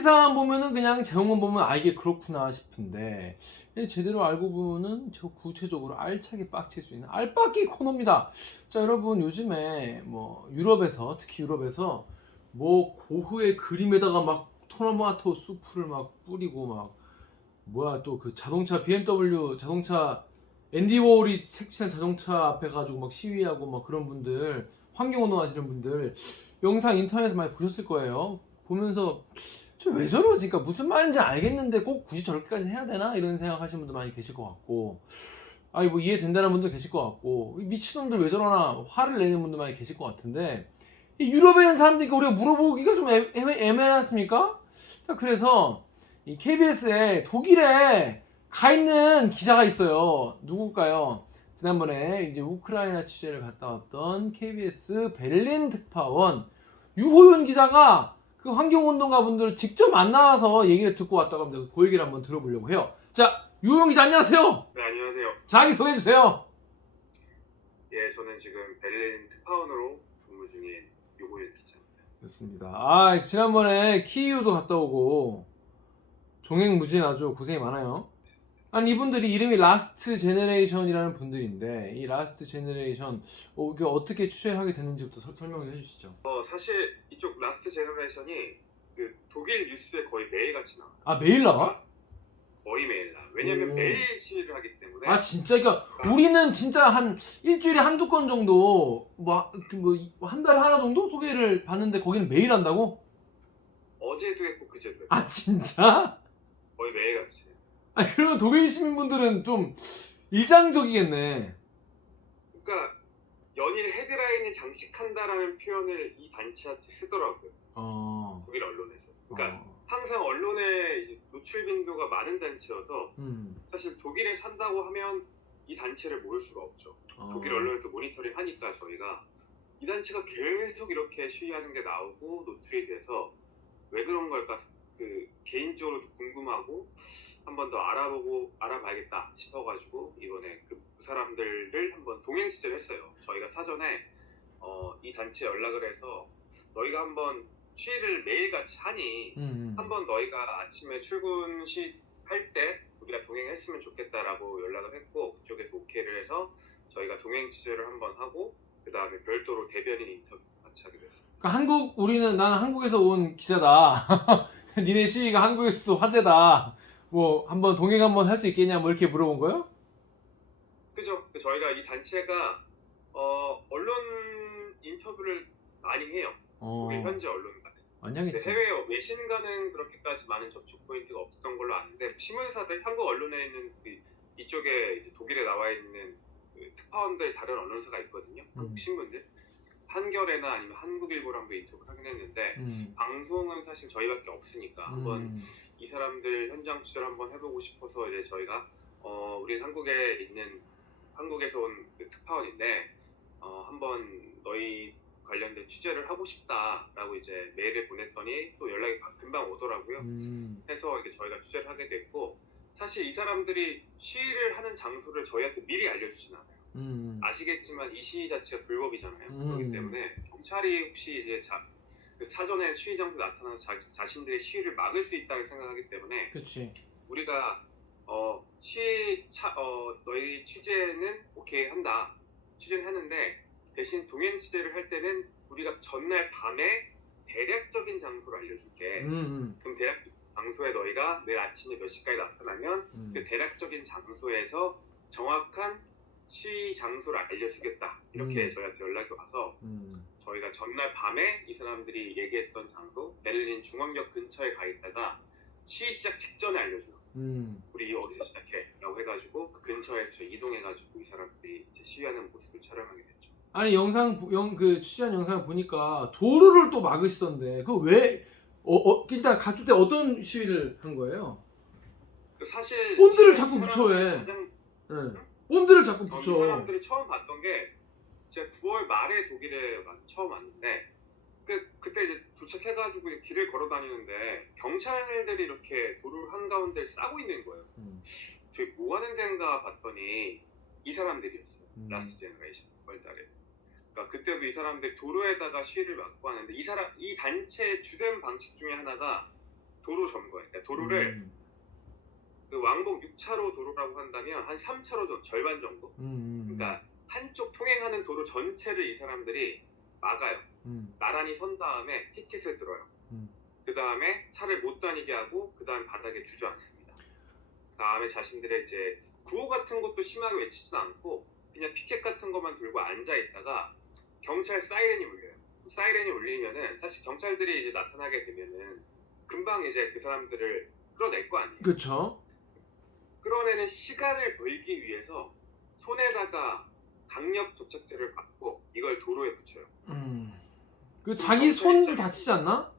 기사만 보면은 그냥 제목만 보면 아 이게 그렇구나 싶은데 제대로 알고 보면은 저 구체적으로 알차게 빡칠 수 있는 알빡기 코너입니다. 자 여러분 요즘에 뭐 유럽에서 특히 유럽에서 뭐 고흐의 그림에다가 막 토마토 수프를 막 뿌리고 막 뭐야 또 그 자동차 BMW 자동차 앤디 워홀이 색칠한 자동차 앞에 가지고 막 시위하고 막 그런 분들 환경운동 하시는 분들 영상 인터넷에서 많이 보셨을 거예요. 보면서 저 왜 저러지? 그러니까 무슨 말인지 알겠는데 꼭 굳이 저렇게까지 해야 되나? 이런 생각하시는 분들 많이 계실 것 같고 아니 뭐 이해된다는 분도 계실 것 같고 미친놈들 왜 저러나 화를 내는 분도 많이 계실 것 같은데 이 유럽에 있는 사람들이 우리가 물어보기가 좀 애매하지 않습니까? 자 그래서 이 KBS에 독일에 가 있는 기자가 있어요. 누굴까요? 지난번에 이제 우크라이나 취재를 갔다 왔던 KBS 베를린 특파원 유호윤 기자가 그 환경운동가 분들을 직접 만나서 얘기를 듣고 왔다고 합니다. 그 얘기를 한번 들어보려고 해요. 자, 유호윤 기자 안녕하세요. 네, 안녕하세요. 자기 소개해 주세요. 예, 저는 지금 베를린 특파원으로 근무 중인 유호일 기자입니다. 그렇습니다. 아, 지난번에 키이우도 갔다 오고 종횡무진 아주 고생이 많아요. 아니 이분들이 이름이 라스트 제너레이션이라는 분들인데 이 라스트 제너레이션 이게 어떻게 취재를 하게 됐는지부터 설명을 해주시죠. 사실 이쪽 라스트 제너레이션이 그 독일 뉴스에 거의 매일같이 나와요. 아 매일 나와? 거의 매일 나와요. 왜냐면 오. 매일 시위를 하기 때문에. 아 진짜 그러니까 우리는 진짜 한 일주일에 한두 건 정도 뭐 한 달에 하나 정도 소개를 받는데 거기는 매일 한다고? 어제도 했고 그제도 했고 아 진짜? 거의 매일같이 해요. 아 그러면 독일 시민분들은 좀 일상적이겠네. 그러니까 연일 헤드라인을 장식한다라는 표현을 이 단체한테 쓰더라고요. 독일 언론에서. 그러니까 항상 언론에 이제 노출 빈도가 많은 단체여서 사실 독일에 산다고 하면 이 단체를 모를 수가 없죠. 독일 언론을 또 모니터링 하니까 저희가 이 단체가 계속 이렇게 시위하는 게 나오고 노출이 돼서 왜 그런 걸까 그 개인적으로 궁금하고 한 번 더 알아봐야겠다 싶어가지고 이번에 그 사람들을 한번 동행 취재를 했어요. 저희가 사전에 이 단체에 연락을 해서 너희가 한번 시위를 매일같이 하니 한번 너희가 아침에 출근 할 때 우리가 동행했으면 좋겠다라고 연락을 했고 그쪽에서 오케이를 해서 저희가 동행 취재를 한번 하고 그 다음에 별도로 대변인 인터뷰 같이 하게 됐어요. 그러니까 나는 한국에서 온 기자다. 니네 시위가 한국에서도 화제다. 뭐 한번 동행 한번 할 수 있겠냐 뭐 이렇게 물어본 거요? 그죠. 저희가 이 단체가 언론 인터뷰를 많이 해요. 독일 현지 언론과. 만약이지. 해외 외신과는 그렇게까지 많은 접촉 포인트가 없었던 걸로 아는데 신문사들 한국 언론에 있는 이쪽에 이제 독일에 나와 있는 그 특파원들 다른 언론사가 있거든요. 한국 신문들. 한겨레나 아니면 한국일보랑도 그 인터뷰를 하긴 했는데 방송은 사실 저희밖에 없으니까 한번 이 사람들 현장 취재를 한번 해보고 싶어서 이제 저희가 우리 한국에서 온 그 특파원인데 한번 너희 관련된 취재를 하고 싶다라고 이제 메일을 보냈더니 또 연락이 금방 오더라고요. 해서 이게 저희가 취재를 하게 됐고 사실 이 사람들이 시위를 하는 장소를 저희한테 미리 알려주진 않아요. 아시겠지만 이 시위 자체가 불법이잖아요. 그렇기 때문에 경찰이 혹시 이제 그 사전에 시위 장소 나타나서 자신들의 시위를 막을 수 있다고 생각하기 때문에 그렇지. 우리가 너희 취재는 오케이 한다. 취재를 하는데 대신 동행 취재를 할 때는 우리가 전날 밤에 대략적인 장소를 알려줄게. 그럼 대략적인 장소에 너희가 내일 아침에 몇 시까지 나타나면 그 대략적인 장소에서 정확한 시위 장소를 알려주겠다. 이렇게 저희한테 연락이 와서 저희가 전날 밤에 이 사람들이 얘기했던 장소 베를린 중앙역 근처에 가 있다가 시위 시작 직전에 알려줘요. 우리 어디서 시작해? 라고 해가지고 그 근처에 저희 이동해가지고 이 사람들이 이제 시위하는 모습을 촬영하게 됐죠. 아니 그 취재한 영상을 보니까 도로를 또 막으시던데 그 왜 일단 갔을 때 어떤 시위를 한 거예요? 사실 본드를 자꾸 붙여 왜? 본드를 자꾸 붙여. 이 사람들이 처음 봤던 게 제가 9월 말에 독일에 처음 왔는데 그때 이제 도착해가지고 길을 걸어 다니는데 경찰들이 이렇게 도로 한가운데 싸고 있는 거예요. 저기 뭐 하는 데인가 봤더니 이 사람들이었어요. 라스트 제너레이션 월달에. 그러니까 그때도 이 사람들 도로에다가 시위를 막고 하는데 이 단체의 주된 방식 중에 하나가 도로 점거예요. 그러니까 도로를 그 왕복 6차로 도로라고 한다면 한 3차로 좀 절반 정도. 그러니까 한쪽 통행하는 도로 전체를 이 사람들이 막아요. 나란히 선 다음에 티켓을 들어요. 그 다음에 차를 못 다니게 하고 그 다음 바닥에 주저앉습니다. 그 다음에 자신들의 이제 구호 같은 것도 심하게 외치지도 않고 그냥 피켓 같은 것만 들고 앉아 있다가 경찰 사이렌이 울려요. 사이렌이 울리면은 사실 경찰들이 이제 나타나게 되면은 금방 이제 그 사람들을 끌어낼 거 아니에요. 그렇죠. 끌어내는 시간을 벌기 위해서 손에다가 강력 접착제를 받고 이걸 도로에 붙여요. 그 자기 손도 다치지 않나?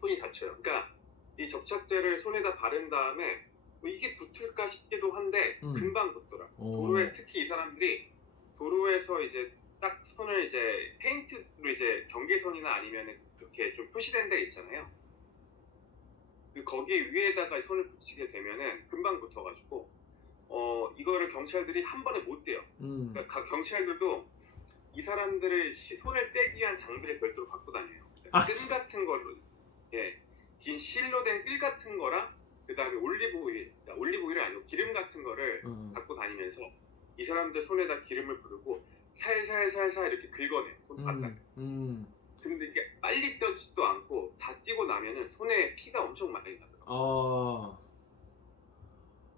손이 다쳐요. 그러니까 이 접착제를 손에다 바른 다음에 뭐 이게 붙을까 싶기도 한데 금방 붙더라. 도로에 특히 이 사람들이 도로에서 이제 딱 손을 이제 페인트로 이제 경계선이나 아니면 이렇게 좀 표시된 데 있잖아요. 그 거기 위에다가 손을 붙이게 되면은 금방 붙어가지고 이거를 경찰들이 한 번에 못 떼요. 그러니까 경찰들도 이 사람들을 손을 떼기 위한 장비를 별도로 갖고 다녀요. 끈 같은 걸로, 예, 긴 실로 된 끈 같은 거랑 그 다음에 올리브 오일, 그러니까 올리브 오일이 아니고 기름 같은 거를 갖고 다니면서 이 사람들 손에다 기름을 부르고 살살살살 이렇게 긁어내요. 손 바닥. 근데 이게 빨리 떼지도 않고 다 띄고 나면은 손에 피가 엄청 많이 나더라고요.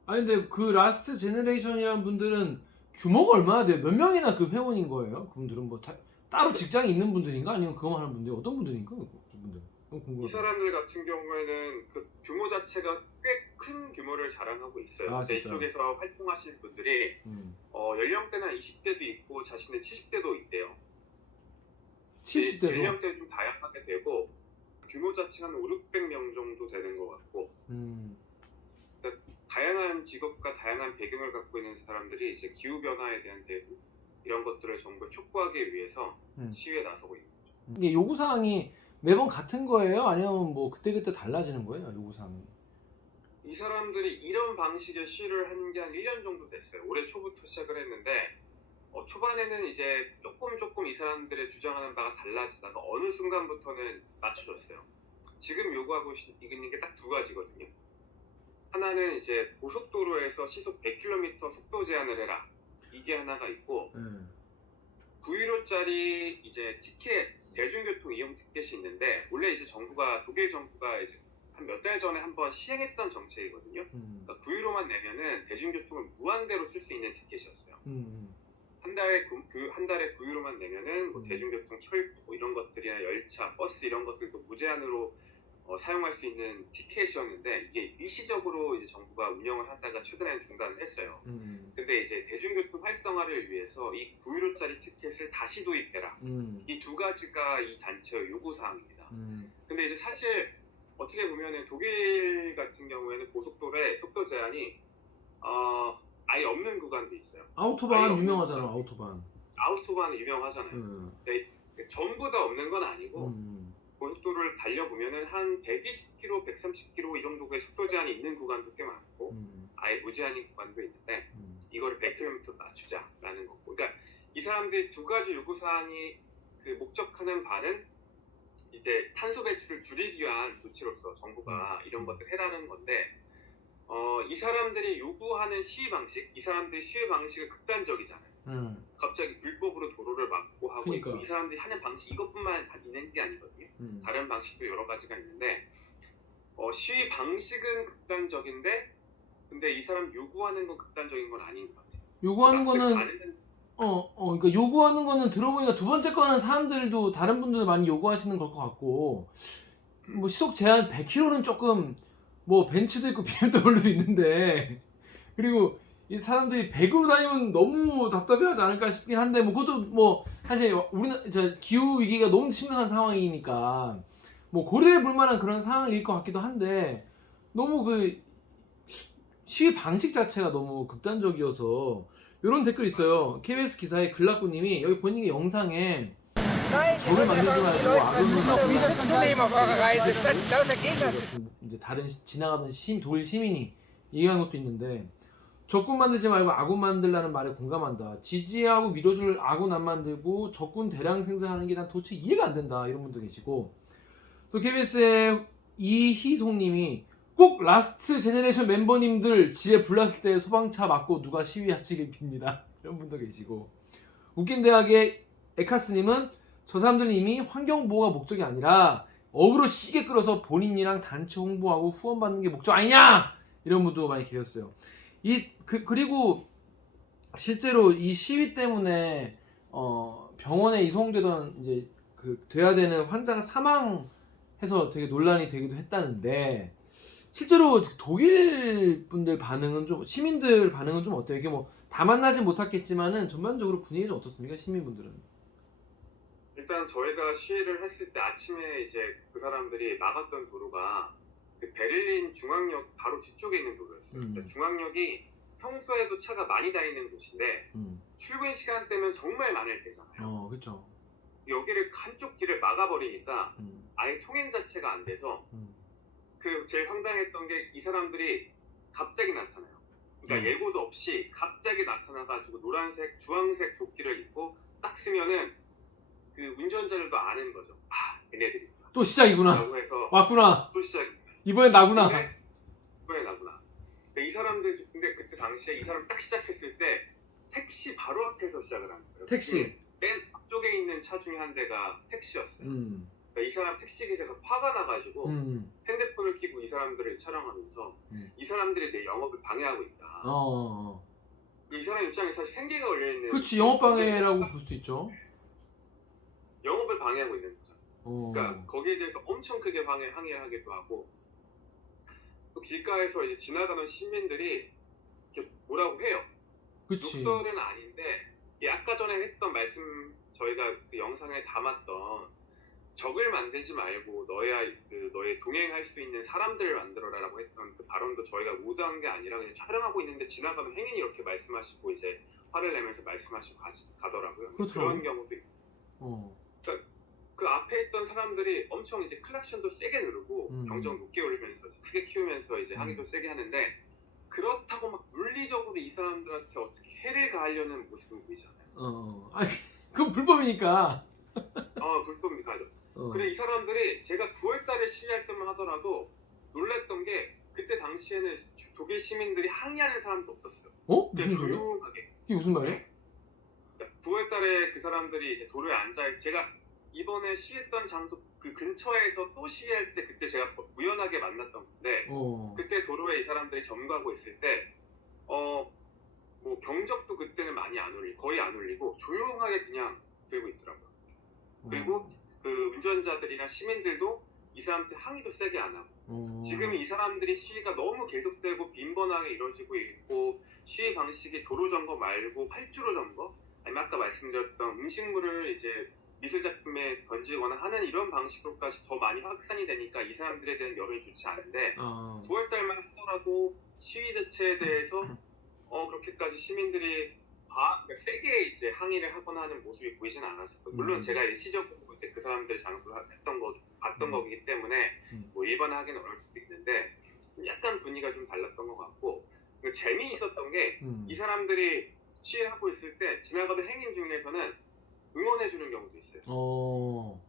아니 근데 그 라스트 제너레이션이라는 분들은 규모가 얼마나 돼요? 몇 명이나 그 회원인 거예요? 그분들은 뭐 따로 직장이 있는 분들인가? 아니면 그거만 하는 분들이 어떤 분들인가? 그분들. 이 사람들 같은 경우에는 그 규모 자체가 꽤 큰 규모를 자랑하고 있어요. 근데 이쪽에서 활동하시는 분들이 연령대는 20대도 있고 자신의 70대도 있대요. 70대도? 연령대 좀 다양하게 되고 규모 자체가 한 500~600명 정도 되는 것 같고 그러니까 다양한 직업과 다양한 배경을 갖고 있는 사람들이 이제 기후변화에 대한 대응 이런 것들을 정부에 촉구하기 위해서 시위에 나서고 있는 거죠. 이게 요구사항이 매번 같은 거예요? 아니면 뭐 그때그때 달라지는 거예요? 요구사항이? 이 사람들이 이런 방식의 시위를 한 게 한 1년 정도 됐어요. 올해 초부터 시작을 했는데 초반에는 이제 조금 이 사람들의 주장하는 바가 달라지다가 어느 순간부터는 맞춰졌어요. 지금 요구하고 있는 게 딱 두 가지거든요. 하나는 이제 고속도로에서 시속 100km 속도 제한을 해라. 이게 하나가 있고 9유로짜리 이제 티켓, 대중교통 이용 티켓이 있는데 원래 이제 독일 정부가 이제 한 몇 달 전에 한번 시행했던 정책이거든요. 그러니까 9유로만 내면은 대중교통을 무한대로 쓸 수 있는 티켓이었어요. 한 달에 9유로만 내면은 뭐 대중교통, 철도 뭐 이런 것들이나 열차, 버스 이런 것들도 무제한으로 사용할 수 있는 티켓이었는데 이게 일시적으로 이제 정부가 운영을 하다가 최근에는 중단을 했어요. 근데 이제 대중교통 활성화를 위해서 이 9유로짜리 티켓을 다시 도입해라. 이 두 가지가 이 단체의 요구사항입니다. 근데 이제 사실 어떻게 보면은 독일 같은 경우에는 고속도로에 속도 제한이 아예 없는 구간도 있어요. 아우토반 유명하잖아. 아우토반은 유명하잖아요. 근데 전부 다 없는 건 아니고 고속도로를 달려보면은 한 120km, 130km 이 정도의 속도 제한이 있는 구간도 꽤 많고 아예 무제한인 구간도 있는데 이거를 100km 낮추자라는 거고. 그러니까 이 사람들이 두 가지 요구사항이 그 목적하는 바는 이제 탄소 배출을 줄이기 위한 조치로서 정부가 이런 것들 해라는 건데 이 사람들이 요구하는 시위 방식, 이 사람들의 시위 방식은 극단적이잖아요. 갑자기 불법으로 도로를 막고 하고 그러니까. 있고 이 사람들이 하는 방식 이것뿐만 있는 게 아니거든요. 다른 방식도 여러 가지가 있는데 시위 방식은 극단적인데 근데 이 사람 요구하는 건 극단적인 건 아닌 것 같아요. 요구하는 거는 그러니까 요구하는 거는 들어보니까 두 번째 거는 사람들도 다른 분들 많이 요구하시는 걸 것 같고 뭐 시속 제한 100km는 조금 뭐 벤츠도 있고 BMW도 있는데 그리고 이 사람들이 100으로 다니면 너무 답답해하지 않을까 싶긴 한데 뭐 그것도 뭐 사실 우리나라 기후 위기가 너무 심각한 상황이니까 뭐 고려해 볼 만한 그런 상황일 것 같기도 한데 너무 그 시위 방식 자체가 너무 극단적이어서 이런 댓글 있어요. KBS 기사에 글라꾸님이 여기 본인의 영상에 돌을 만들지 말고 이제 다른 지나가던 돌 시민이 얘기한 것도 있는데 적군 만들지 말고 아군 만들라는 말에 공감한다. 지지하고 밀어줄 아군 안 만들고 적군 대량 생산하는 게 난 도대체 이해가 안 된다. 이런 분도 계시고 또 KBS에 이희송님이 꼭 라스트 제네레이션 멤버님들 집에 불났을 때 소방차 맞고 누가 시위하시길 빕니다. 이런 분도 계시고, 웃긴 대학의 에카스님은 저 사람들은 이미 환경보호가 목적이 아니라 업으로 시계 끌어서 본인이랑 단체 홍보하고 후원받는 게 목적 아니냐, 이런 분도 많이 계셨어요. 그리고 실제로 이 시위 때문에 병원에 이송되던 이제 돼야 되는 환자가 사망해서 되게 논란이 되기도 했다는데, 실제로 독일 분들 반응은 좀, 시민들 반응은 좀 어때요? 이게 뭐 다 만나진 못했겠지만은 전반적으로 분위기가 좀 어떻습니까? 시민분들은? 일단 저희가 시위를 했을 때 아침에 이제 그 사람들이 막았던 도로가 그 베를린 중앙역 바로 뒤쪽에 있는 도로였어요. 그러니까 중앙역이 평소에도 차가 많이 다니는 곳인데 출근 시간대면 정말 많을 때잖아요. 그렇죠. 여기를 한쪽 길을 막아버리니까 아예 통행 자체가 안 돼서 그 제일 황당했던 게 이 사람들이 갑자기 나타나요. 그러니까 예고도 없이 갑자기 나타나가지고 노란색, 주황색 조끼를 입고 딱 쓰면은 그 운전자들도 아는 거죠. 아, 얘네들이 또 시작이구나. 라고 해서 왔구나. 또 시작. 이번엔 나구나. 이번엔 나구나. 근데 이 사람들, 근데 그때 당시에 이 사람 딱 시작했을 때 택시 바로 앞에서 시작을 한 거예요. 택시. 맨 앞쪽에 있는 차 중에 한 대가 택시였어요. 그러니까 이 사람 택시 기사가 화가 나가지고 핸드폰을 켜고 이 사람들을 촬영하면서 이 사람들이 내 영업을 방해하고 있다. 이 사람 입장에 사실 생계가 걸려있는. 그렇지, 영업방해라고 볼 수도 있죠. 영업을 방해하고 있는 거죠. 그러니까 거기에 대해서 엄청 크게 항의하기도 하고, 또 길가에서 이제 지나가는 시민들이 이렇게 뭐라고 해요. 그치. 욕설은 아닌데, 아까 전에 했던 말씀, 저희가 그 영상에 담았던 적을 만들지 말고 너의 동행할 수 있는 사람들을 만들어라라고 했던 그 발언도 저희가 모두한 게 아니라 그냥 촬영하고 있는데 지나가는 행인이 이렇게 말씀하시고 이제 화를 내면서 말씀하시고 가더라고요. 그런 경우도 있고. 그러니까 그 앞에 있던 사람들이 엄청 이제 클락션도 세게 누르고 경적 높게 올리면서 크게 키우면서 이제 항의도 세게 하는데, 그렇다고 막 물리적으로 이 사람들한테 어떻게 해를 가하려는 모습은 보이잖아요. 그건 불법이니까. 불법입니다. 근데 이 사람들이 제가 9월달에 시위할 때만 하더라도 놀랐던 게, 그때 당시에는 독일 시민들이 항의하는 사람도 없었어요. 무슨 소리야? 이게 무슨 말이야? 9월달에 그 사람들이 이제 도로에 제가 이번에 시위했던 장소 그 근처에서 또 시위할 때 그때 제가 우연하게 만났던 건데, 그때 도로에 이 사람들이 점거하고 있을 때 뭐 경적도 그때는 많이 안 울리고 거의 안 울리고 조용하게 그냥 들고 있더라고요. 그리고 그 운전자들이나 시민들도 이 사람한테 항의도 세게 안 하고, 지금 이 사람들이 시위가 너무 계속되고 빈번하게 이루어지고 있고, 시위 방식이 도로 점거 말고 활주로 점거, 아니면 아까 말씀드렸던 음식물을 이제 미술 작품에 던지거나 하는 이런 방식으로까지 더 많이 확산이 되니까 이 사람들에 대한 여론이 좋지 않은데, 9월달만 하더라도 시위 자체에 대해서 그렇게까지 시민들이 그러니까 세게 이제 항의를 하거나 하는 모습이 보이진 않았었고, 물론 제가 일시적으로 이제 그 사람들 장소를 봤던 거기 때문에 뭐 일반화하기는 어려울 수도 있는데, 약간 분위기가 좀 달랐던 것 같고, 재미있었던 게 이 사람들이 시위를 하고 있을 때 지나가던 행인 중에서는 응원해주는 경우도 있어요.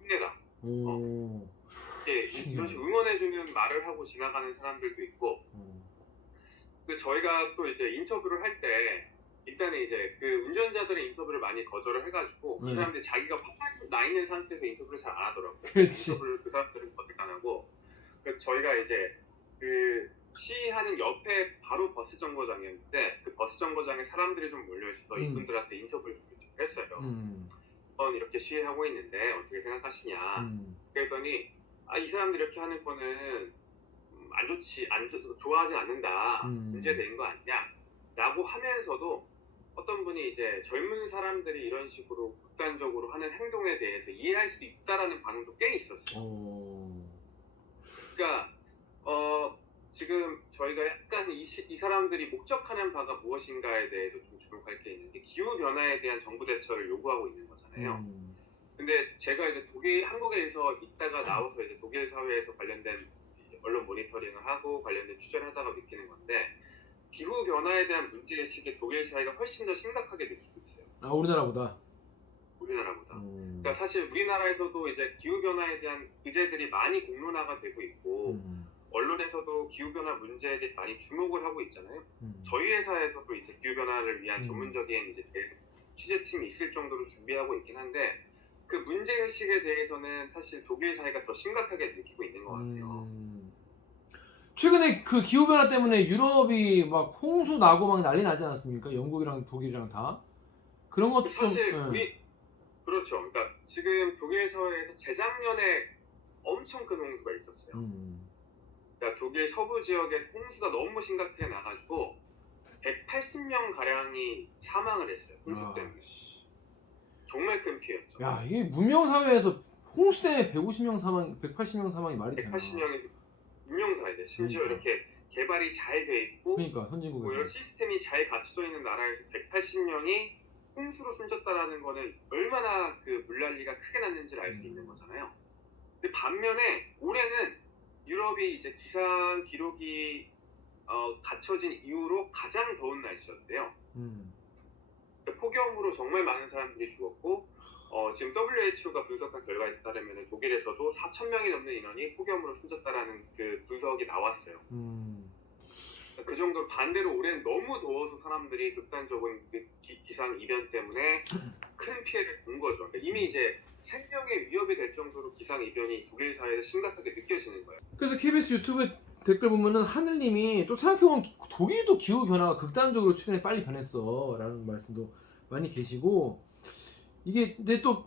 힘내라. 이런 식으로 응원해주는 말을 하고 지나가는 사람들도 있고, 저희가 또 이제 인터뷰를 할 때 일단은 이제 그 운전자들의 인터뷰를 많이 거절을 해가지고 이 사람들이 자기가 화가 나 있는 상태에서 인터뷰를 잘 안 하더라고요. 그렇지. 인터뷰를 그 사람들은 거절 안 하고, 그래서 저희가 이제 그 시위하는 옆에 바로 버스 정거장이었는데, 그 버스 정거장에 사람들이 좀 몰려있어서 이분들한테 인터뷰를 좀 했어요. 이번 이렇게 시위하고 있는데 어떻게 생각하시냐. 그랬더니 이 사람들이 이렇게 하는 거는 좋아하지 않는다. 문제된 거 아니냐 라고 하면서도, 어떤 분이 이제 젊은 사람들이 이런 식으로 극단적으로 하는 행동에 대해서 이해할 수 있다라는 반응도 꽤 있었어요. 그러니까 지금 저희가 약간 이 사람들이 목적하는 바가 무엇인가에 대해서 좀 주목할 게 있는 게, 기후변화에 대한 정부 대처를 요구하고 있는 거잖아요. 근데 제가 이제 한국에서 있다가 나와서 이제 독일 사회에서 관련된 언론 모니터링을 하고 관련된 취재를 하다가 느끼는 건데, 기후변화에 대한 문제의식이 독일 사회가 훨씬 더 심각하게 느끼고 있어요. 우리나라보다? 우리나라보다. 그러니까 사실 우리나라에서도 이제 기후변화에 대한 의제들이 많이 공론화가 되고 있고 언론에서도 기후변화 문제에 대해 많이 주목을 하고 있잖아요. 저희 회사에서도 이제 기후변화를 위한 전문적인 이제 취재팀이 있을 정도로 준비하고 있긴 한데 그 문제의식에 대해서는 사실 독일 사회가 더 심각하게 느끼고 있는 것 같아요. 최근에 그 기후변화 때문에 유럽이 막 홍수 나고 막 난리 나지 않았습니까? 영국이랑 독일이랑 다. 그런 것도 좀. 사실 그렇죠. 그러니까 지금 독일 사회에서 재작년에 엄청 큰 홍수가 있었어요. 그러니까 독일 서부 지역에 홍수가 너무 심각하게 나가지고 180명 가량이 사망을 했어요. 홍수 때문에. 정말 큰 피해였죠. 야, 이게 문명 사회에서 홍수 때문에 180명 사망이 말이 되나? 180명이 문명 사회인데 심지어 그러니까. 이렇게 개발이 잘 돼 있고 그러니까 선진국에서 이런 시스템이 잘 갖춰져 있는 나라에서 180명이 홍수로 숨졌다라는 거는 얼마나 그 물난리가 크게 났는지를 알 수 있는 거잖아요. 근데 반면에 올해는 유럽이 이제 기상 기록이 갖춰진 이후로 가장 더운 날씨였대요. 폭염으로 정말 많은 사람들이 죽었고 지금 WHO가 분석한 결과에 따르면 독일에서도 4,000명이 넘는 인원이 폭염으로 숨졌다라는 그 분석이 나왔어요. 그 정도로 반대로 올해는 너무 더워서 사람들이 극단적인 기상 이변 때문에 큰 피해를 본 거죠. 그러니까 이미 이제 생명의 위협이 될 정도로 기상 이변이 독일 사회에서 심각하게 느껴지는 거예요. 그래서 KBS 유튜브에 댓글 보면은 하늘님이 또 생각해보면 독일도 기후 변화가 극단적으로 최근에 빨리 변했어 라는 말씀도 많이 계시고, 이게 근데 또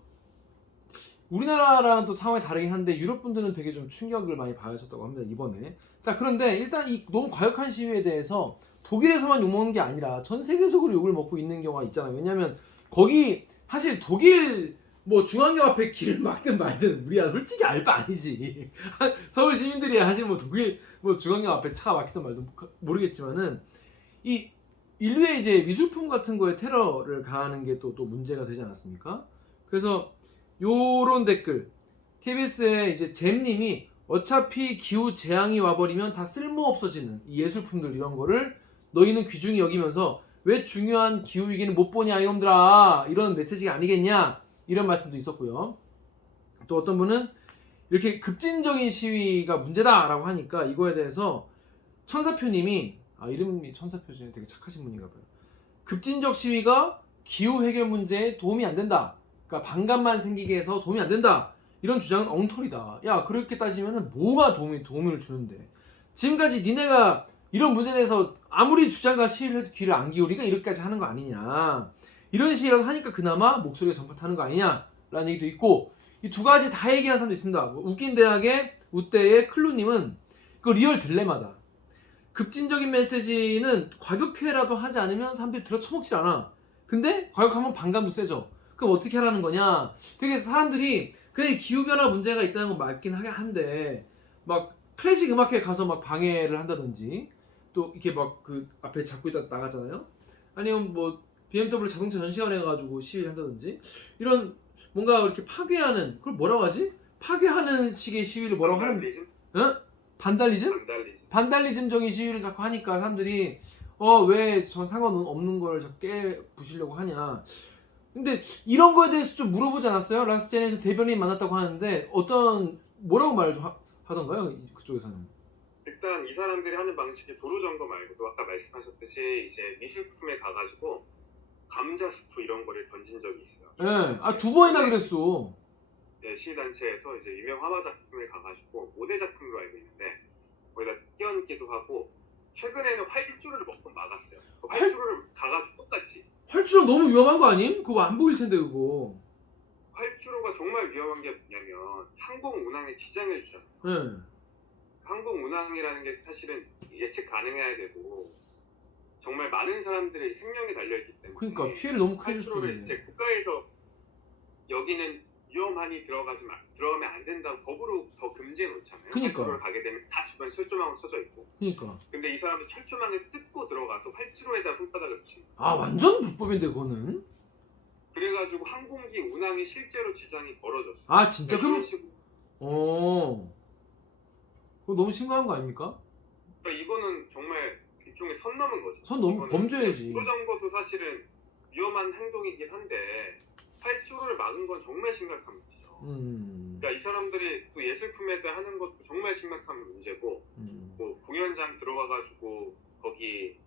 우리나라랑 또 상황이 다르긴 한데 유럽 분들은 되게 좀 충격을 많이 받으셨다고 합니다 이번에. 자, 그런데 일단 이 너무 과격한 시위에 대해서 독일에서만 욕먹는 게 아니라 전 세계적으로 욕을 먹고 있는 경우가 있잖아요. 왜냐면 거기 사실 독일 뭐 중앙역 앞에 길을 막든 말든 우리야 솔직히 알 바 아니지. 서울 시민들이 사실 뭐 독일 뭐 중앙역 앞에 차가 막히든 말든 모르겠지만은 이 인류의 이제 미술품 같은 거에 테러를 가하는 게 또 문제가 되지 않았습니까? 그래서 요런 댓글 KBS의 이제 잼님이 어차피 기후 재앙이 와버리면 다 쓸모 없어지는 이 예술품들 이런 거를 너희는 귀중히 여기면서 왜 중요한 기후 위기는 못 보냐 이놈들아, 이런 메시지가 아니겠냐 이런 말씀도 있었고요. 또 어떤 분은 이렇게 급진적인 시위가 문제다라고 하니까 이거에 대해서 천사표님이, 이름이 천사표 중에 되게 착하신 분인가 봐요. 급진적 시위가 기후 해결 문제에 도움이 안 된다. 그러니까 반감만 생기게 해서 도움이 안 된다. 이런 주장은 엉터리다. 야, 그렇게 따지면은 뭐가 도움을 주는데? 지금까지 니네가 이런 문제에 대해서 아무리 주장과 시위를 해도 귀를 안 기울이니까 이렇게까지 하는 거 아니냐. 이런 시위라도 하니까 그나마 목소리가 전파타는 거 아니냐라는 얘기도 있고, 이 두 가지 다 얘기하는 사람도 있습니다. 웃긴 대학의 우대의 클루님은 그 리얼 딜레마다. 급진적인 메시지는 과격해라도 하지 않으면 사람들이 들어 처먹질 않아. 근데 과격하면 반감도 세죠. 그럼 어떻게 하라는 거냐? 되게 사람들이 그냥 기후변화 문제가 있다는 건 맞긴 한데 막 클래식 음악회에 가서 막 방해를 한다든지, 또 이렇게 막 그 앞에 잡고 있다 나가잖아요. 아니면 뭐 BMW 자동차 전시관에 가가지고 시위를 한다든지, 이런 뭔가 이렇게 파괴하는, 그걸 뭐라고 하지? 파괴하는 식의 시위를 뭐라고 하는? 반달리즘? 반달리즘적인 시위를 자꾸 하니까 사람들이 왜 전 상관없는 걸 자꾸 깨부시려고 하냐. 근데 이런 거에 대해서 좀 물어보지 않았어요? 라스제네에서 대변인 만났다고 하는데 뭐라고 말을 좀 하던가요? 그쪽에서는. 일단 이 사람들이 하는 방식이 도로 점거 말고도 아까 말씀하셨듯이 이제 미술품에 가가지고 감자 스프 이런 거를 던진 적이 있어요. 네, 2번이나 그랬어. 네, 시위단체에서 이제 유명 화마 작품에 가가지고 모델 작품으로 알고 있는데 거기다 끼얹기도 하고, 최근에는 활주로를 몇 번 막았어요. 활주로를 가가지고 똑같이. 활주로 너무 위험한 거 아님? 그거 안 보일 텐데 그거. 활주로가 정말 위험한 게 뭐냐면 항공 운항에 지장을 주잖아요. 네. 항공 운항이라는 게 사실은 예측 가능해야 되고 정말 많은 사람들의 생명이 달려있기 때문에, 그러니까 피해를 너무 크게 줄 수 활주로를 있네. 이제 국가에서 여기는 위험하니 들어가면 안 된다고 법으로 더 금지해 놓잖아요. 그러니까. 활주로를 가게 되면 다 주변 철조망으로 쳐져 있고. 그러니까. 근데 이 사람은 철조망을 뜯고 들어가서 활주로에다 손바닥을 붙인 거예요. 완전 불법인데 그거는. 그래가지고 항공기 운항이 실제로 지장이 벌어졌어요. 진짜? 그럼 그거 너무 심각한 거 아닙니까? 그러니까 이거는 정말 일종의 선 넘은 거죠. 선 넘은 범죄지. 도로 점거도 사실은 위험한 행동이긴 한데 활주로를 막은 건 정말 심각한 문제죠. 그러니까 이 사람들이 또 예술품에 대해 하는 것도 정말 심각한 문제고, 뭐 공연장 들어가가지고 거기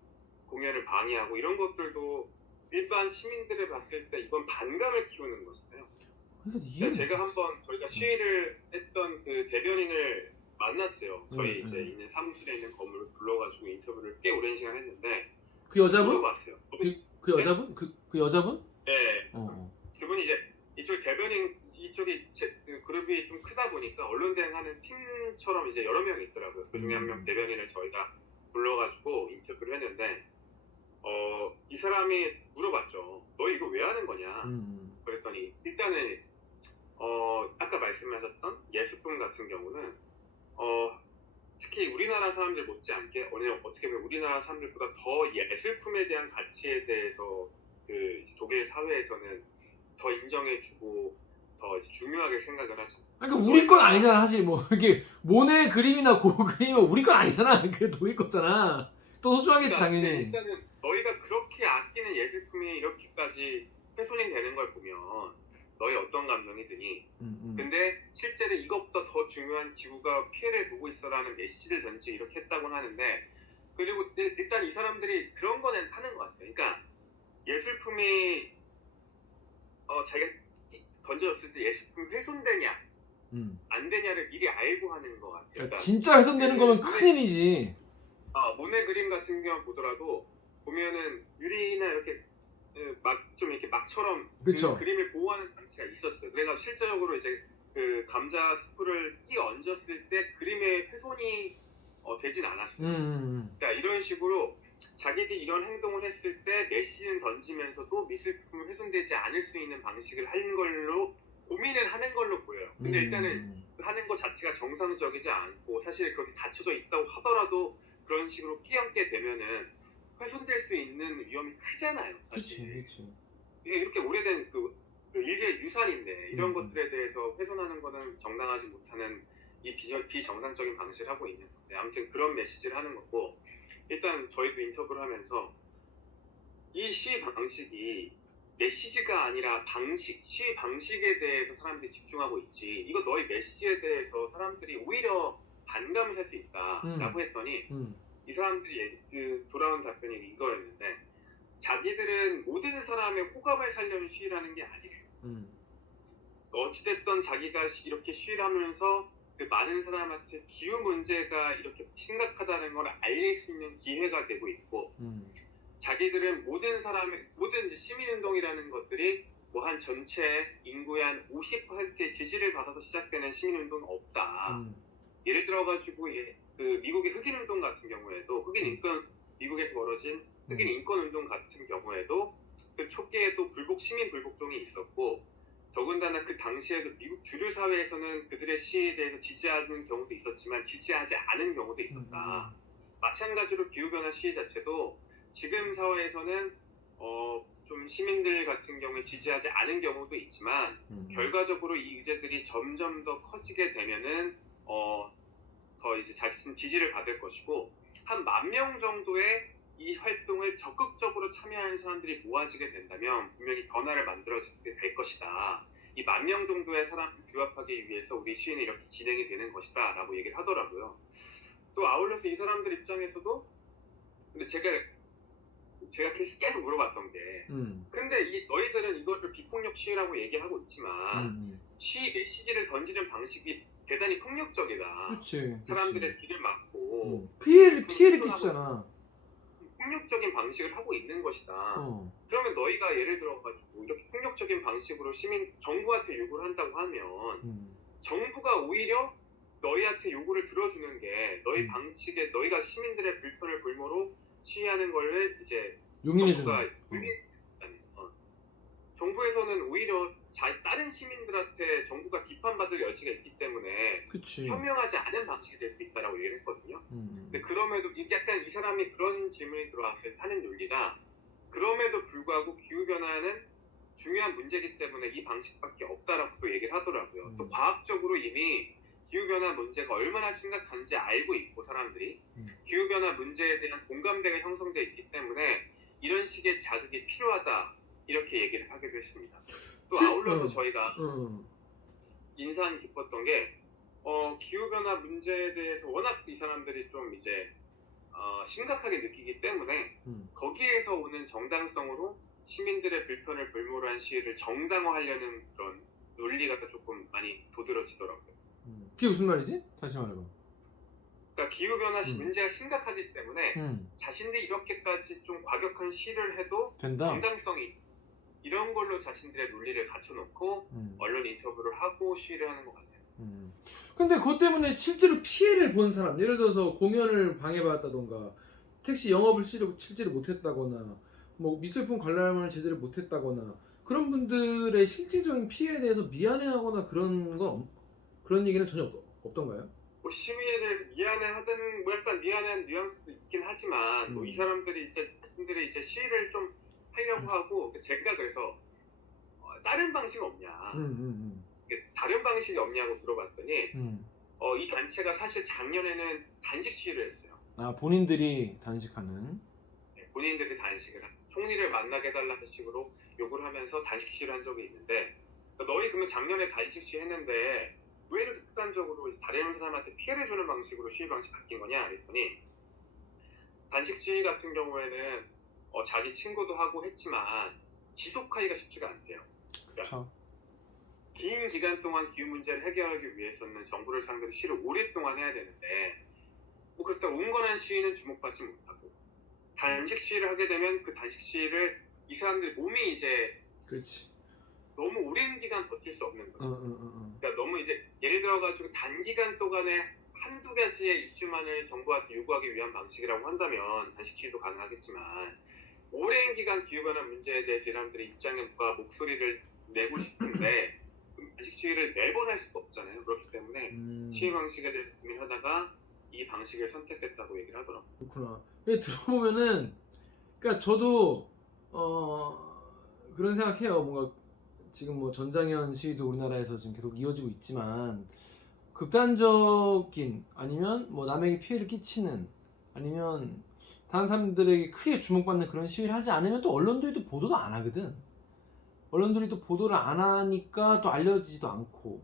공연을 방해하고 이런 것들도 일반 시민들을 봤을 때 이건 반감을 키우는 거잖아요. 그러니까 제가 한번 저희가 시위를 했던 그 대변인을 만났어요. 저희 이제 있는 사무실에 있는 건물을 불러가지고 인터뷰를 꽤 오랜 시간 했는데 그 여자분? 물어봤어요. 그 여자분? 그 여자분? 네. 그분이 이제 이쪽 대변인 이쪽이 그 그룹이 좀 크다 보니까 언론 대행하는 팀처럼 이제 여러 명이 있더라고요. 그 중에 한 명 대변인을 저희가 불러가지고 인터뷰를 했는데 이 사람이 물어봤죠. 너 이거 왜 하는 거냐? 그랬더니 일단은 아까 말씀하셨던 예술품 같은 경우는 특히 우리나라 사람들 못지않게 어떻게 보면 우리나라 사람들보다 더 예술품에 대한 가치에 대해서 그 독일 사회에서는 더 인정해주고 더 중요하게 생각을 하죠. 그러니까 우리 건 아니잖아. 사실 뭐 이게 모네 그림이나 고 그림은 우리 건 아니잖아. 그 독일 거잖아. 또 소중하겠지 그러니까 당연히. 일단은 너희가 그렇게 아끼는 예술품이 이렇게까지 훼손이 되는 걸 보면 너희 어떤 감정이 드니? 근데 실제로 이것보다 더 중요한 지구가 피해를 보고 있어라는 메시지를 던지고 이렇게 했다고는 하는데, 그리고 일단 이 사람들이 그런 거는 하는 것 같아요. 그러니까 예술품이 자기가 던져졌을 때 예술품이 훼손되냐 안 되냐를 미리 알고 하는 것 같아요. 그러니까 진짜 훼손되는 거면 큰일이지. 모네 그림 같은 경우 보더라도 보면은 유리나 이렇게 좀 이렇게 막처럼 그 그림을 보호하는 장치가 있었어요. 그래서 실제적으로 이제 그 감자 스프를 끼 얹었을 때 그림의 훼손이 되진 않았어요. 그러니까 이런 식으로 자기들이 이런 행동을 했을 때 메시지는 던지면서도 미술품을 훼손되지 않을 수 있는 방식을 하는 걸로 고민을 하는 걸로 보여요. 근데 일단은 하는 것 자체가 정상적이지 않고 사실 그렇게 갖춰져 있다고 하더라도 그런 식으로 끼얹게 되면은 훼손될 수 있는 위험이 크잖아요. 사실. 그렇지. 이게 이렇게 오래된 그 일개 유산인데 이런 것들에 대해서 훼손하는 거는 정당하지 못하는 이 비정상적인 방식을 하고 있는 건데, 아무튼 그런 메시지를 하는 거고, 일단 저희도 인터뷰를 하면서 이 시위 방식이 메시지가 아니라 시위 방식에 대해서 사람들이 집중하고 있지, 이거 너희 메시지에 대해서 사람들이 오히려 반감을 할 수 있다라고 했더니 이 사람들이 돌아온 답변이 이거였는데, 자기들은 모든 사람의 호감을 살려는 시위라는 게 아니에요. 어찌됐든 자기가 이렇게 시위를 하면서 그 많은 사람한테 기후 문제가 이렇게 심각하다는 걸 알릴 수 있는 기회가 되고 있고, 자기들은 모든 이제 시민운동이라는 것들이 뭐 한 전체 인구의 한 50%의 지지를 받아서 시작되는 시민운동은 없다. 예를 들어가지고 그 미국의 흑인운동 같은 경우에도 미국에서 벌어진 흑인 인권운동 같은 경우에도 그 초기에도 시민 불복종이 있었고, 더군다나 그 당시에도 미국 주류 사회에서는 그들의 시위에 대해서 지지하는 경우도 있었지만 지지하지 않은 경우도 있었다. 마찬가지로 기후변화 시위 자체도 지금 사회에서는 좀 시민들 같은 경우에 지지하지 않은 경우도 있지만 결과적으로 이 의제들이 점점 더 커지게 되면은 더 이제 자신 지지를 받을 것이고, 한 10,000명 정도의 이 활동을 적극적으로 참여하는 사람들이 모아지게 된다면 분명히 변화를 만들어지게 될 것이다. 이 10,000명 정도의 사람을 규합하기 위해서 우리 시위는 이렇게 진행이 되는 것이다 라고 얘기를 하더라고요. 또 아울러서 이 사람들 입장에서도, 근데 제가 계속 물어봤던 게, 근데 너희들은 이것을 비폭력 시위라고 얘기하고 있지만 시위 메시지를 던지는 방식이 대단히 폭력적이다. 그렇지. 사람들의 길을 막고 피해를 끼치잖아. 폭력적인 방식을 하고 있는 것이다. 그러면 너희가 예를 들어가지고 이렇게 폭력적인 방식으로 정부한테 요구를 한다고 하면 정부가 오히려 너희한테 요구를 들어주는 게 너희 방식에 너희가 시민들의 불편을 볼모로 시위하는 거를 이제 용인해주는. 정부에서는 오히려 다른 시민들한테 정부가 비판받을 여지가 있기 때문에 현명하지 않은 방식이 될 수 있다라고 얘기를 했거든요. 근데 그럼에도 약간 이 사람이 그런 질문이 들어왔을 때 하는 논리가, 그럼에도 불구하고 기후변화는 중요한 문제이기 때문에 이 방식밖에 없다라고 또 얘기를 하더라고요. 또 과학적으로 이미 기후변화 문제가 얼마나 심각한지 알고 있고 사람들이 기후변화 문제에 대한 공감대가 형성되어 있기 때문에 이런 식의 자극이 필요하다 이렇게 얘기를 하기도 했습니다. 또 아울러서 저희가 인상 깊었던 게 기후변화 문제에 대해서 워낙 이 사람들이 좀 이제 심각하게 느끼기 때문에 거기에서 오는 정당성으로 시민들의 불편을 불모한 시위를 정당화하려는 그런 논리가 조금 많이 도드라지더라고요. 그게 무슨 말이지? 다시 말해봐. 그러니까 기후변화 문제가 심각하기 때문에 자신들이 이렇게까지 좀 과격한 시위를 해도 된다. 정당성이 이런 걸로 자신들의 논리를 갖춰놓고 언론 인터뷰를 하고 시위를 하는 것 같아요. 근데 그것 때문에 실제로 피해를 본 사람, 예를 들어서 공연을 방해받았다던가 택시 영업을 실제로 못했다거나 뭐 미술품 관람을 제대로 못했다거나 그런 분들의 실질적인 피해에 대해서 미안해하거나 그런 얘기는 전혀 없던가요? 뭐 시위에 대해서 미안해하든 뭐 약간 미안한 뉘앙스도 있긴 하지만 뭐 이 사람들이 자신들이 시위를 좀 하려고 하고 제가 그래서 다른 방식 없냐 다른 방식이 없냐고 물어봤더니 이 단체가 사실 작년에는 단식 시위를 했어요. 아, 본인들이 단식하는? 네, 본인들이 단식을 총리를 만나게 해달라는 식으로 요구를 하면서 단식 시위를 한 적이 있는데 너희 그러면 작년에 단식 시위 했는데 왜 이렇게 극단적으로 다른 사람한테 피해를 주는 방식으로 시위 방식 바뀐 거냐 그랬더니 단식 시위 같은 경우에는 자기 친구도 하고 했지만 지속하기가 쉽지가 않대요. 그렇죠. 긴 기간 동안 기후 문제를 해결하기 위해서는 정부를 상대로 시위를 오랫동안 해야 되는데 뭐 그렇다 온건한 시위는 주목받지 못하고 단식 시위를 하게 되면 그 단식 시위를 이 사람들 몸이 이제 그렇지. 너무 오랜 기간 버틸 수 없는 거죠. 그러니까 너무 이제 예를 들어가지고 단기간 동안에 한두 가지의 이슈만을 정부한테 요구하기 위한 방식이라고 한다면 단식 시위도 가능하겠지만 오랜 기간 기후변화 문제에 대해서 사람들의 입장과 목소리를 내고 싶은데 단식 시위를 매번 할 수도 없잖아요. 그렇기 때문에 시위 방식에 대해서 고민하다가 이 방식을 선택했다고 얘기를 하더라고요. 그렇구나. 들어보면은 그러니까 저도 그런 생각해요. 뭔가 지금 뭐 전장현 시위도 우리나라에서 지금 계속 이어지고 있지만 극단적인 아니면 뭐 남에게 피해를 끼치는 아니면 다른 사람들에게 크게 주목받는 그런 시위를 하지 않으면 또 언론들이 또 보도도 안 하거든. 언론들이 또 보도를 안 하니까 또 알려지지도 않고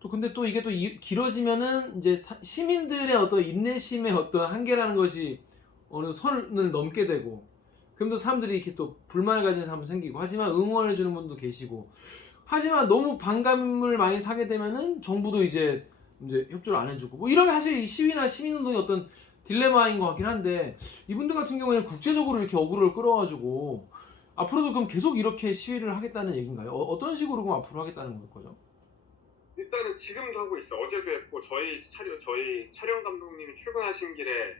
또 근데 또 이게 또 길어지면은 이제 시민들의 어떤 인내심의 어떤 한계라는 것이 어느 선을 넘게 되고 그럼 또 사람들이 이렇게 또 불만을 가지는 사람도 생기고 하지만 응원해주는 분도 계시고 하지만 너무 반감을 많이 사게 되면은 정부도 이제 협조를 안 해주고 뭐 이런 게 사실 이 시위나 시민운동의 어떤 딜레마인 것 같긴 한데 이분들 같은 경우에는 국제적으로 이렇게 어그로를 끌어가지고 앞으로도 그럼 계속 이렇게 시위를 하겠다는 얘기인가요? 어떤 식으로 그럼 앞으로 하겠다는 거죠? 일단은 지금도 하고 있어. 어제도 했고 저희 촬영 감독님이 출근하시는 길에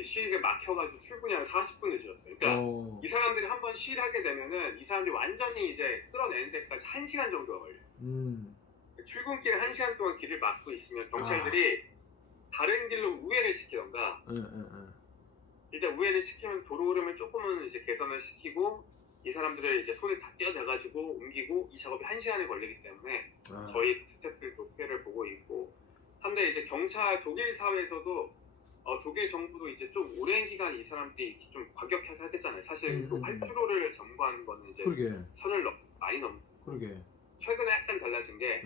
시위가 막혀가지고 출근이 한 40분 늦어졌어요. 그러니까 이 사람들이 한번 시위를 하게 되면은 이 사람들이 완전히 이제 끌어내는 데까지 1시간 정도가 걸려요. 출근길에 1시간 동안 길을 막고 있으면 경찰들이 다른 길로 우회를 시키던가 일단 우회를 시키면 도로 흐름을 조금은 이제 개선을 시키고 이 사람들을 이제 손에 다 떼어내가지고 옮기고 이 작업이 1시간이 걸리기 때문에 저희 스태프들도 피해를 보고 있고 한데 이제 경찰 독일 사회에서도 독일 정부도 이제 좀 오랜 기간 이 사람들이 좀 과격해서 했잖아요. 사실 또 활주로를 점거하는 거는 이제 선을 많이 넘고 최근에 약간 달라진 게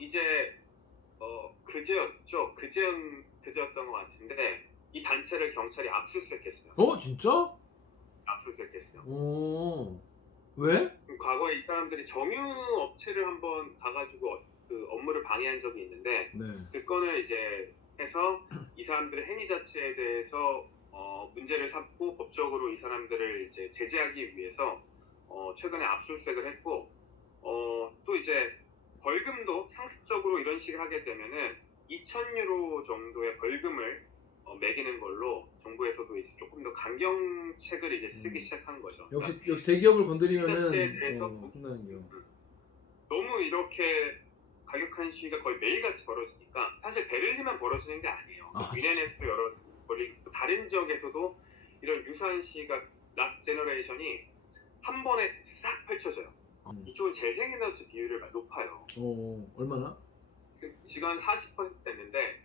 이제 그제였던 것 같은데 이 단체를 경찰이 압수수색했어요. 진짜? 압수수색했어요. 왜? 과거에 이 사람들이 정유 업체를 한번 가가지고 그 업무를 방해한 적이 있는데 그 건을 이제 해서 이 사람들의 행위 자체에 대해서 문제를 삼고 법적으로 이 사람들을 이제 제재하기 위해서 최근에 압수수색을 했고 또 이제 벌금도 상습적으로 이런 식을 하게 되면은 2,000유로 정도의 벌금을 매기는 걸로 정부에서도 이제 조금 더 강경책을 이제 쓰기 시작한 거죠. 역시 대기업을 건드리면은 혼나는 겨. 너무 이렇게 과격한 시위가 거의 매일같이 벌어지니까 사실 베를린만 벌어지는 게 아니에요. 뮌헨에서도 여러 벌리고 다른 지역에서도 이런 유사한 시위가 라스트 제너레이션이 한 번에 싹 펼쳐져요. 이쪽은 재생에너지 비율을 높아요. 얼마나? 지금 한 40% 됐는데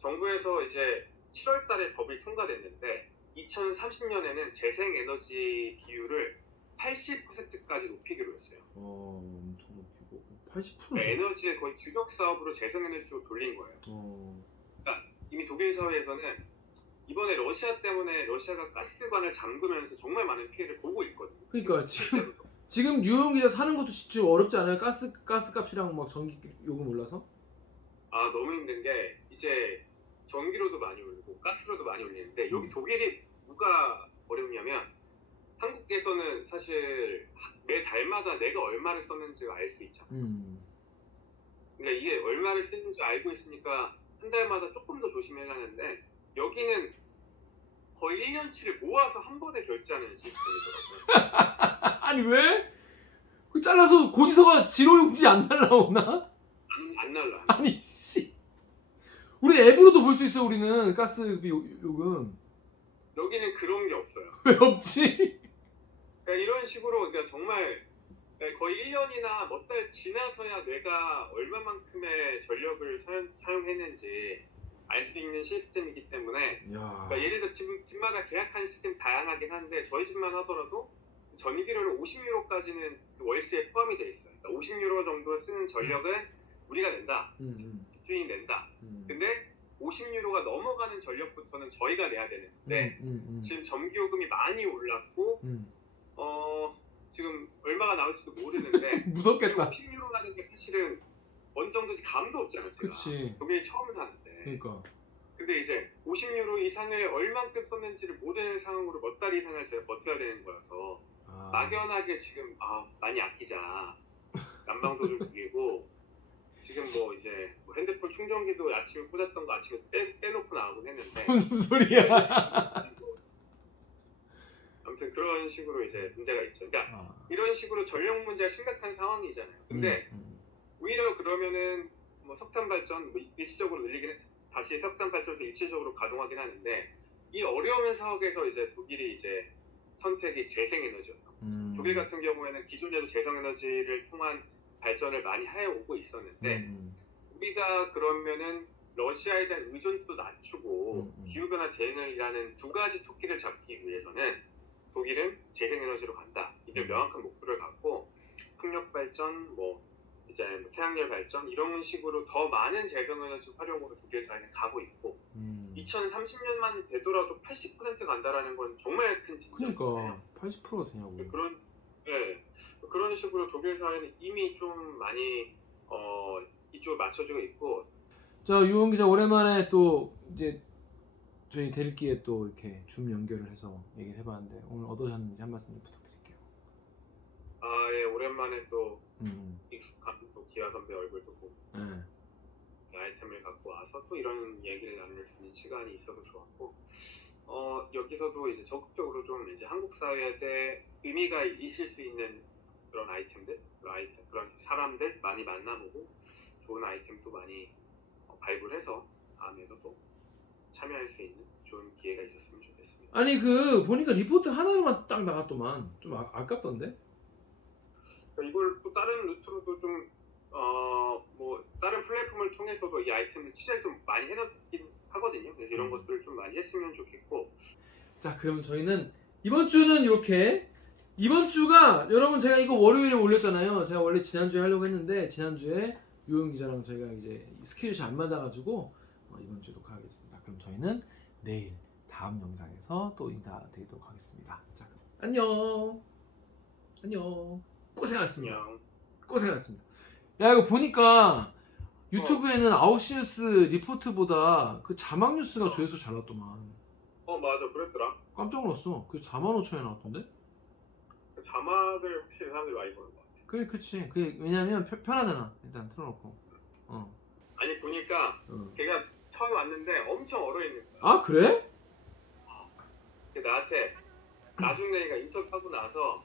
정부에서 이제 7월 달에 법이 통과됐는데 2030년에는 재생에너지 비율을 80%까지 높이기로 했어요. 엄청 높이고 80%? 그러니까 에너지의 거의 주력 사업으로 재생에너지로 돌린 거예요. 그러니까 이미 독일 사회에서는 이번에 러시아 때문에 러시아가 가스관을 잠그면서 정말 많은 피해를 보고 있거든요. 그러니까 지금 유형 기자 사는 것도 진짜 어렵지 않아요? 가스 값이랑 막 전기 요금 올라서? 아 너무 힘든 게 이제 전기료도 많이 올리고 가스료도 많이 올리는데 여기 독일이 뭐가 어렵냐면 한국에서는 사실 매 달마다 내가 얼마를 썼는지가 알 수 있잖아. 그러니까 이게 얼마를 쓰는지 알고 있으니까 한 달마다 조금 더 조심해야 하는데 여기는 거의 1년치를 모아서 한 번에 결제하는 시스템이더라고요. 아니 왜? 그 잘라서 고지서가 지로용지 안 날라오나? 안 날라. 아니 씨. 우리 앱으로도 볼 수 있어 우리는 가스비 요금. 여기는 그런 게 없어요. 왜 없지? 그러니까 이런 식으로 그러니까 정말 거의 1년이나 몇 달 지나서야 내가 얼마만큼의 전력을 사용했는지 알 수 있는 시스템이기 때문에 그러니까 예를 들어 집마다 계약하는 시스템 다양하긴 한데 저희 집만 하더라도 전기료를 50유로까지는 월세에 포함이 돼 있어요. 그러니까 50유로 정도 쓰는 전력은 우리가 낸다. 집주인이 낸다. 근데 50유로가 넘어가는 전력부터는 저희가 내야 되는데 지금 전기요금이 많이 올랐고 지금 얼마가 나올지도 모르는데 무섭겠다. 50유로라는 게 사실은 어느 정도인지 감도 없잖아요. 제가. 그치. 독일 처음 사는데. 그러니까. 근데 이제 50유로 이상을 얼만큼 썼는지를 모르는 상황으로 몇 달 이상을 제가 버텨야 되는 거여서 막연하게 지금 많이 아끼자. 난방도 좀 줄이고 지금 뭐 이제 뭐 핸드폰 충전기도 아침에 꽂았던 거 아침에 빼놓고 나오긴 했는데 무슨 소리야? 아무튼 그런 식으로 이제 문제가 있죠. 그러니까 이런 식으로 전력 문제가 심각한 상황이잖아요. 근데 오히려 그러면은 뭐 석탄 발전 뭐 일시적으로 늘리긴 다시 석탄 발전소 일시적으로 가동하긴 하는데 이 어려운 상황에서 이제 독일이 이제 선택이 재생에너지였다. 독일 같은 경우에는 기존에도 재생에너지를 통한 발전을 많이 해오고 있었는데 우리가 그러면은 러시아에 대한 의존도 낮추고 기후변화 대응이라는 두 가지 토끼를 잡기 위해서는 독일은 재생에너지로 간다. 이게 명확한 목표를 갖고 풍력 발전, 뭐 이제 태양열 발전 이런 식으로 더 많은 재생에너지 활용으로 독일 사회는 가고 있고 2030년만 되더라도 80% 간다라는 건 정말 큰 진전이에요. 그러니까 80%가 되냐고. 그런 식으로 독일 사회는 이미 좀 많이 이쪽을 맞춰주고 있고. 자 유원 기자 오랜만에 또 이제 저희 델기에 또 이렇게 줌 연결을 해서 얘기를 해봤는데 오늘 어떠셨는지 한 말씀 좀 부탁드릴게요. 예 오랜만에 또 익숙한 또 기아 선배 얼굴도 보고 아이템을 갖고 와서 또 이런 얘기를 나눌 수 있는 시간이 있어서 좋았고 여기서도 이제 적극적으로 좀 이제 한국 사회에 의미가 있을 수 있는 그런 아이템들, 그런 사람들 많이 만나보고 좋은 아이템도 많이 발굴해서 다음에도 또 참여할 수 있는 좋은 기회가 있었으면 좋겠습니다. 아니 그 보니까 리포트 하나로만 딱 나갔더만 좀 아깝던데? 이걸 또 다른 루트로도 좀 뭐 다른 플랫폼을 통해서도 이 아이템을 취재를 좀 많이 해놨긴 하거든요. 그래서 이런 것들을 좀 많이 했으면 좋겠고. 자 그럼 저희는 이번 주는 이렇게 이번 주가 여러분 제가 이거 월요일에 올렸잖아요. 제가 원래 지난주에 하려고 했는데 지난주에 유영 기자랑 저희가 이제 스케줄이 안 맞아가지고 이번 주도 가겠습니다. 그럼 저희는 내일 다음 영상에서 또 인사드리도록 하겠습니다. 자 그럼 안녕 고생하셨습니다. 안녕. 고생하셨습니다. 야 이거 보니까 유튜브에는 9시 뉴스 리포트보다 그 자막 뉴스가 조회수 잘 나왔더만. 맞아 그랬더라. 깜짝 놀랐어. 그 45,000에 나왔던데? 그 자막을 확실히 사람들이 많이 보는 것 같아. 그치. 그게 왜냐면 편하잖아. 일단 틀어놓고. 아니 보니까 걔가 처음 왔는데 엄청 얼어있는 거야. 아 그래? 나한테 나중에 얘가 인터뷰하고 나서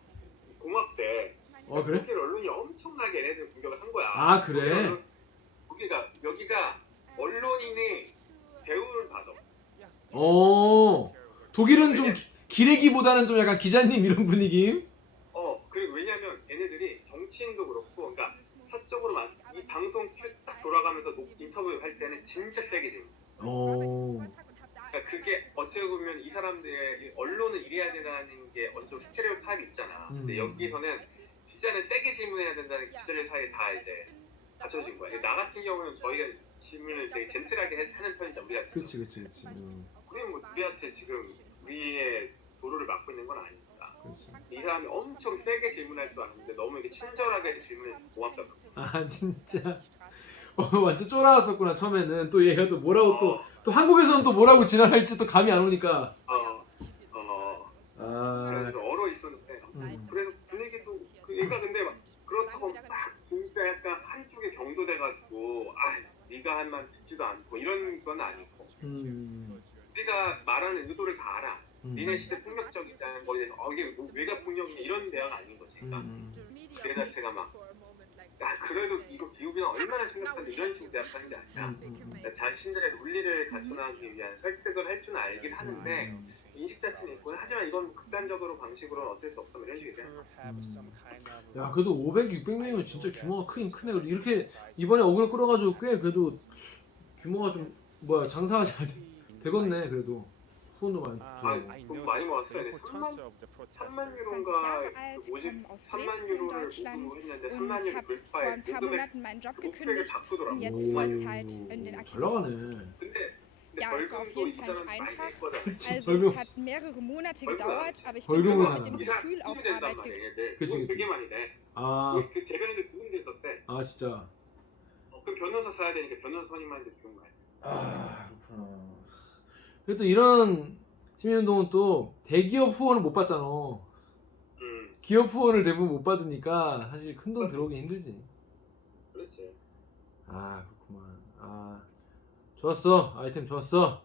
고맙대. 그래? 독일 언론이 엄청나게 얘네들 공격을 한 거야. 아 그래? 여기가 언론인의 대우를 받아. 독일은 좀 기레기보다는 좀 약간 기자님 이런 분위기? 그리고 왜냐면 얘네들이 정치인도 그렇고, 그러니까 사적으로 이 방송 딱 돌아가면서 인터뷰 할 때는 진짜 세게 지. 그러니까 그게 어떻게 보면 이 사람들의 언론은 이래야 된다는 게 어느 정도 스테레오 타입이 있잖아. 근데 여기서는 기자는 세게 질문해야 된다는 기자들 사이에 다 이제 갖춰진 거야. 나 같은 경우는 저희가 질문을 되게 젠틀하게 하는 편이잖아. 우리한테. 그렇지. 우리는 뭐 우리한테 지금 우리의 도로를 막고 있는 건 아니니까. 그렇지. 이 사람이 엄청 세게 질문할 줄 아는데 너무 이렇게 친절하게 질문을 고맙다고. 아 진짜. 완전 쫄아왔었구나 처음에는. 또 얘가 또 뭐라고 또 한국에서는 또 뭐라고 진행할지 또 감이 안 오니까. 그래서 얼어 있었는데 그래서 분위기도 그 얘가 근데 막 그렇다고 막 진짜 약간 한쪽에 경도돼가지고 네가 한 말 듣지도 않고 이런 건 아니고 우리가 말하는 의도를 다 알아. 니네 진짜 폭력적이다는 거에 대해서 이게 뭐 왜가 폭력이냐 이런 대화가 아닌 거지. 그 자체가 막 그래도 이거 기업이나 얼마나 심각한데 이런 식으로 대답하는 게 아니라 자신들의 논리를 갖춰나가기 위한 설득을 할 줄 알긴 하는데 인식 자체는 있고 하지만 이건 극단적으로 방식으로는 어쩔 수 없다 이런 식이죠. 야 그래도 500, 600명이면 진짜 규모가 크긴 크네. 이렇게 이번에 어그로 끌어가지고 꽤 그래도 규모가 좀 장사가 잘 되겠네. 그래도 후원도 많이 돈 많이 모았어요. 3만 유로인가 53만 유로를 모았는데 3만 유로 불파에 금액을 바꾸더라고. 잘 나가네. Ja, es war auf jeden Fall nicht einfach. 그치, Also es hat mehrere Monate gedauert, aber ich bin 벌금은 immer mit dem Gefühl auf Arbeit gegangen. 그치. 되게 많이 돼. 그 대변인도 두 군데 있었대. 진짜. 그럼 변호사 써야 되니까 변호사 선임하는데 죽은 거야. 그렇구나. 그래도 이런 시민운동은 또 대기업 후원을 못 받잖아. 기업 후원을 대부분 못 받으니까 사실 큰 돈 들어오기 힘들지. 그렇지. 그렇구만. 좋았어. 아이템 좋았어.